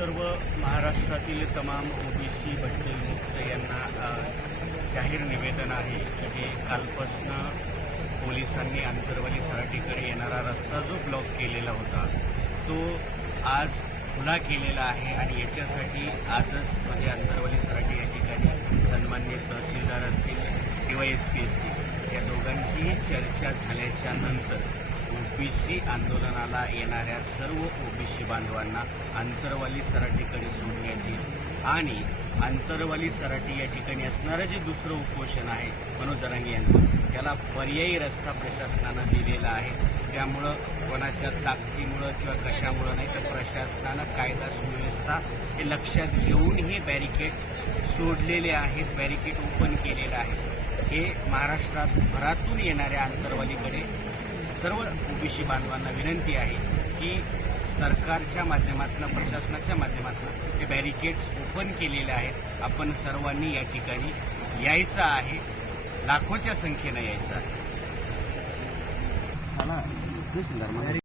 सर्व महाराष्ट्रातील तमाम ओबीसी भटके मुक्त यांना जाहीर निवेदन आहे की जे कालपासनं पोलिसांनी आंतरवाली सराटीकडे येणारा रस्ता जो ब्लॉक केलेला होता तो आज खुला केलेला आहे आणि याच्यासाठी आजच म्हणजे आंतरवाली सराटी या ठिकाणी सन्मान्य तहसीलदार असतील किंवा एस पी असतील या दोघांचीही चर्चा झाल्याच्यानंतर ओबीसी आंदोलनाला येणाऱ्या सर्व ओबीसी बांधवांना आंतरवाली सराटीकडे सोडण्यात येईल आणि आंतरवाली सराटी या ठिकाणी असणारं जे दुसरं उपोषण आहे मनोज जरांगे यांचं त्याला पर्यायी रस्ता प्रशासनानं दिलेला आहे त्यामुळं कोणाच्या ताकदीमुळं किंवा कशामुळं नाही तर प्रशासनानं कायदा सुव्यवस्था हे लक्षात घेऊन हे बॅरिकेड सोडलेले आहेत बॅरिकेड ओपन केलेलं आहे हे महाराष्ट्रात भरातून येणाऱ्या आंतरवालीकडे सर्व ओबीसी बांधवांना विनंती आहे की सरकारच्या माध्यमातून प्रशासनाच्या माध्यमातून हे बॅरिकेड्स ओपन केलेले आहेत आपण सर्वांनी या ठिकाणी यायचं आहे लाखोच्या संख्येनं यायचं आहे